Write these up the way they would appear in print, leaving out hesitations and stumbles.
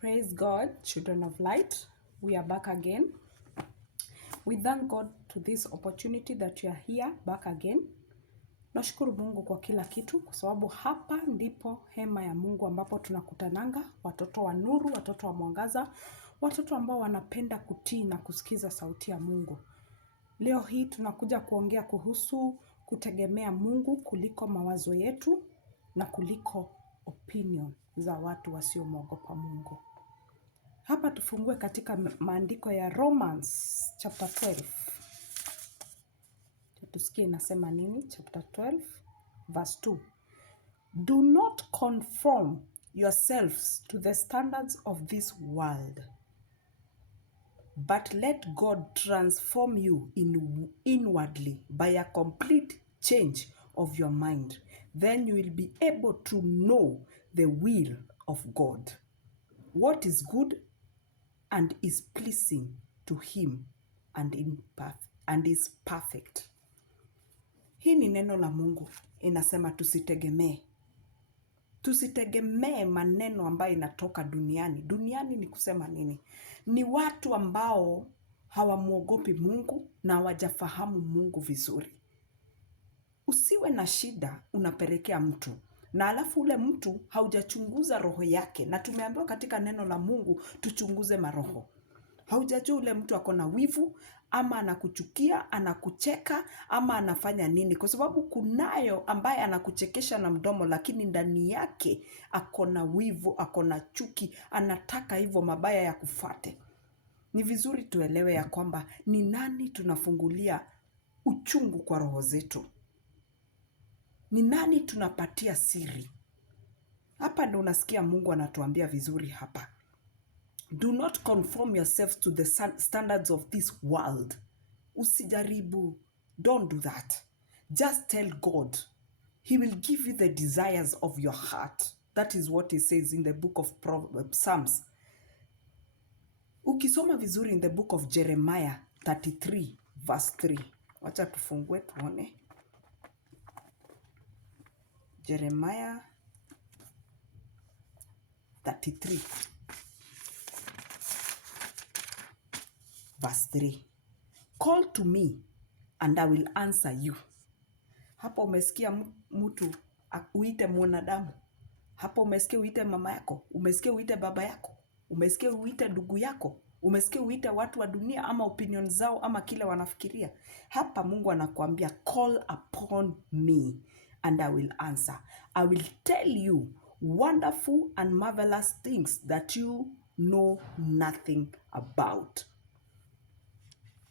Praise God, children of light. We are back again. We thank God to this opportunity that you are here back again. Nashukuru Mungu kwa kila kitu kwa sababu hapa ndipo hema ya Mungu ambapo tunakutananga, watoto wa nuru, watoto wa mwangaza, watoto ambao wanapenda kutii na kusikiza sauti ya Mungu. Leo hii tunakuja kuongea kuhusu kutegemea Mungu kuliko mawazo yetu na kuliko opinion za watu wasiomwogopa Mungu. Hapa tufungue katika maandiko ya Romans chapter 12. Tusikie inasema nini? Chapter 12 verse 2. Do not conform yourselves to the standards of this world, but let God transform you inwardly by a complete change of your mind. Then you will be able to know the will of God, what is good and is pleasing to him and is perfect. Hii ni neno la Mungu inasema tusitegemee maneno ambayo inatoka duniani. Duniani ni kusema nini? Ni watu ambao hawamwogopi Mungu na hawajafahamu Mungu vizuri. Usiwe na shida unapelekea mtu na alafu ule mtu haujachunguza roho yake, na tumeambiwa katika neno la Mungu tuchunguze maroho. Haujajua ule mtu akona wivu ama anakuchukia, anakucheka ama anafanya nini, kwa sababu kunayo ambaye anakuchekesha na mdomo lakini ndani yake akona wivu, akona chuki, anataka hivyo mabaya ya kufate. Ni vizuri tuelewe ya kwamba ni nani tunafungulia uchungu kwa roho zetu. Ni nani tunapatia siri. Hapa ndo unasikia Mungu anatuambia vizuri hapa. Do not conform yourselves to the standards of this world. Usijaribu. Don't do that. Just tell God. He will give you the desires of your heart. That is what he says in the book of Psalms. Ukisoma vizuri in the book of Jeremiah 33 verse 3. Wacha tufungue tuone. Jeremiah 33 verse 3. Call to me and I will answer you. Hapa umesikia mtu uite mwanadamu. Hapa umesikia uite mama yako, umesikia uite baba yako, umesikia uite ndugu yako, umesikia uite watu wa dunia ama opinion zao ama kile wanafikiria. Hapa Mungu anakuambia call upon me and I will answer. I will tell you wonderful and marvelous things that you know nothing about.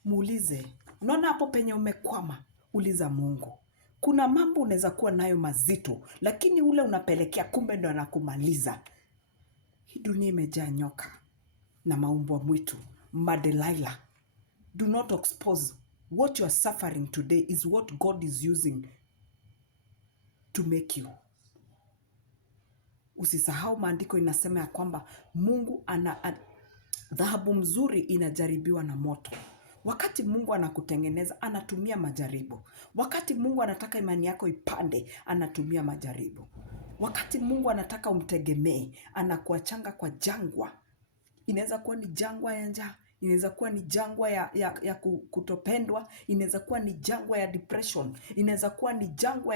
Muulize. Unaona hapo penye umekwama, uliza Mungu. Kuna mambo unaweza kuwa nayo mazito, lakini ule unapelekea kumbe ndo anakumaliza. Hii dunia imejaa nyoka na maumbwa mwitu, Delilah. Do not expose what you are suffering today is what God is using to make you. Usisahau maandiko inasema ya kwamba Mungu dhahabu mzuri inajaribiwa na moto. Wakati Mungu anakutengeneza, anatumia majaribu. Wakati Mungu anataka imani yako ipande, anatumia majaribu. Wakati Mungu anataka umtegemee, anakuachanga kwa jangwa. Inaweza kuwa ni jangwa ya njaa, inaweza kuwa ni jangwa ya kutopendwa, inaweza kuwa ni jangwa ya depression, inaweza kuwa ni jangwa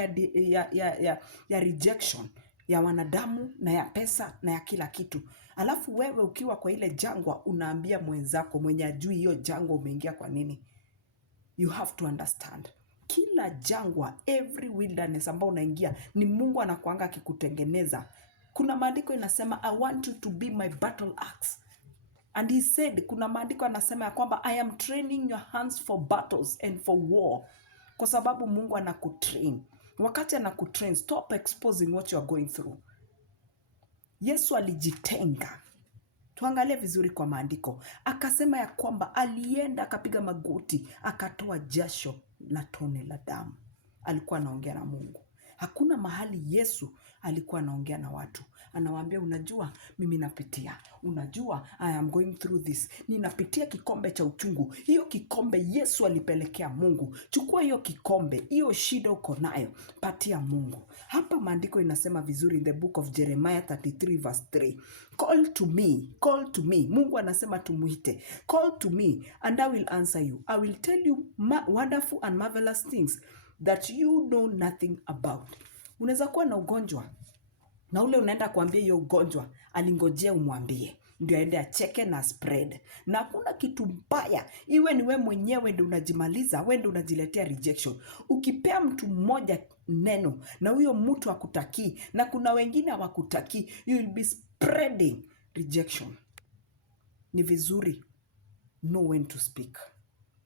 ya rejection ya wanadamu na ya pesa na ya kila kitu. Alafu wewe ukiwa kwa ile jangwa unaambia mwenzako mwenye ajui hiyo jangwa umeingia kwa nini. You have to understand. Kila jangwa, every wilderness ambao unaingia ni Mungu anakuanga akikutengeneza. Kuna maandiko inasema I want you to be my battle axe. And he said, kuna maandiko anasema ya kwamba I am training your hands for battles and for war. Kwa sababu Mungu anakutrain. Wakati anakutrain, stop exposing what you are going through. Yesu alijitenga. Tuangalie vizuri kwa maandiko. Akasema ya kwamba alienda akapiga magoti, akatoa jasho la tone la damu. Alikuwa anaongea na Mungu. Hakuna mahali Yesu alikuwa anaongea na watu anawaambia, unajua mimi napitia, unajua I am going through this, ninapitia kikombe cha uchungu. Hiyo kikombe Yesu alipelekea Mungu. Chukua hiyo kikombe, hiyo shida uko nayo, patia Mungu. Hapa maandiko inasema vizuri in the book of Jeremiah 33 verse 3, call to me, call to me. Mungu anasema tumuite, call to me and I will answer you, I will tell you wonderful and marvelous things that you know nothing about. Unaweza kuwa na ugonjwa na ule unaenda kuambia hiyo ugonjwa alingojea umwambie ndio aende acheke na spread. Na hakuna kitu mbaya, iwe ni we mwenyewe ndio unajimaliza, we ndio unajiletea rejection. Ukipea mtu mmoja neno na huyo mtu hakutakii na kuna wengine hawakutakii, you will be spreading rejection. Ni vizuri know when to speak.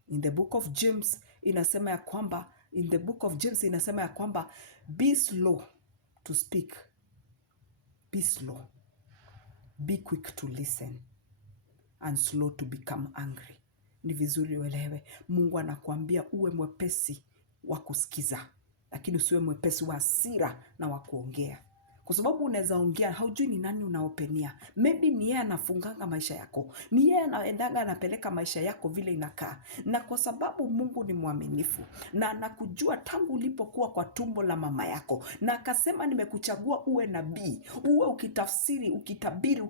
In the book of James inasema ya kwamba be slow to speak, be slow, be quick to listen and slow to become angry. Ni vizuri uelewe, Mungu anakuambia uwe mwepesi wa kusikiza, lakini usiwe mwepesi wa hasira na wa kuongea. Kwa sababu unaweza ongea, haujui ni nani unaopenia. Maybe ni yeye anafunganga maisha yako, ni yeye anaendanga anapeleka maisha yako vile inakaa. Na kwa sababu Mungu ni mwaminifu na anakujua tangu ulipokuwa kwa tumbo la mama yako, na akasema nimekuchagua uwe nabii, uwe ukitafsiri, ukitabiri,